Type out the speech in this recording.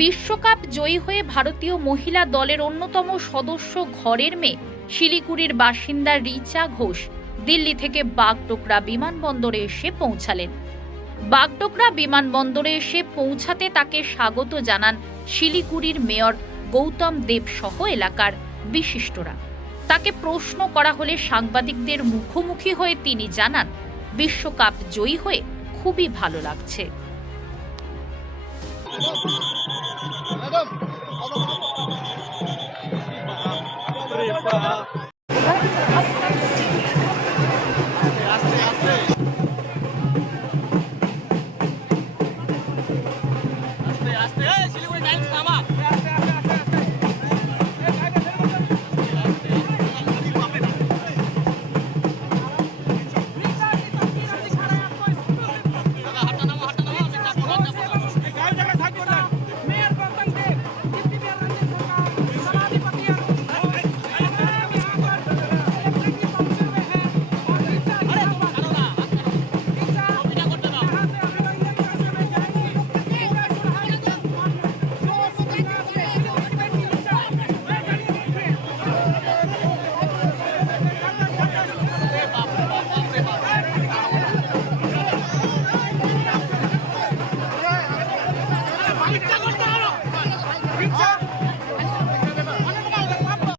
বিশ্বকাপ জয়ী হয়ে ভারতীয় মহিলা দলের অন্যতম সদস্য ঘরের মেয়ে শিলিগুড়ির বাসিন্দা রিচা ঘোষ দিল্লি থেকে বাগডোগরা বিমানবন্দরে এসে পৌঁছালেন। বাগডোগরা বিমানবন্দরে এসে পৌঁছাতে তাকে স্বাগত জানান শিলিগুড়ির মেয়র গৌতম দেব সহ এলাকার বিশিষ্টরা। তাকে প্রশ্ন করা হলে সাংবাদিকদের মুখোমুখি হয়ে তিনি জানান, বিশ্বকাপ জয়ী হয়ে খুবই ভালো লাগছে। শিলিগুড়ি টাইমস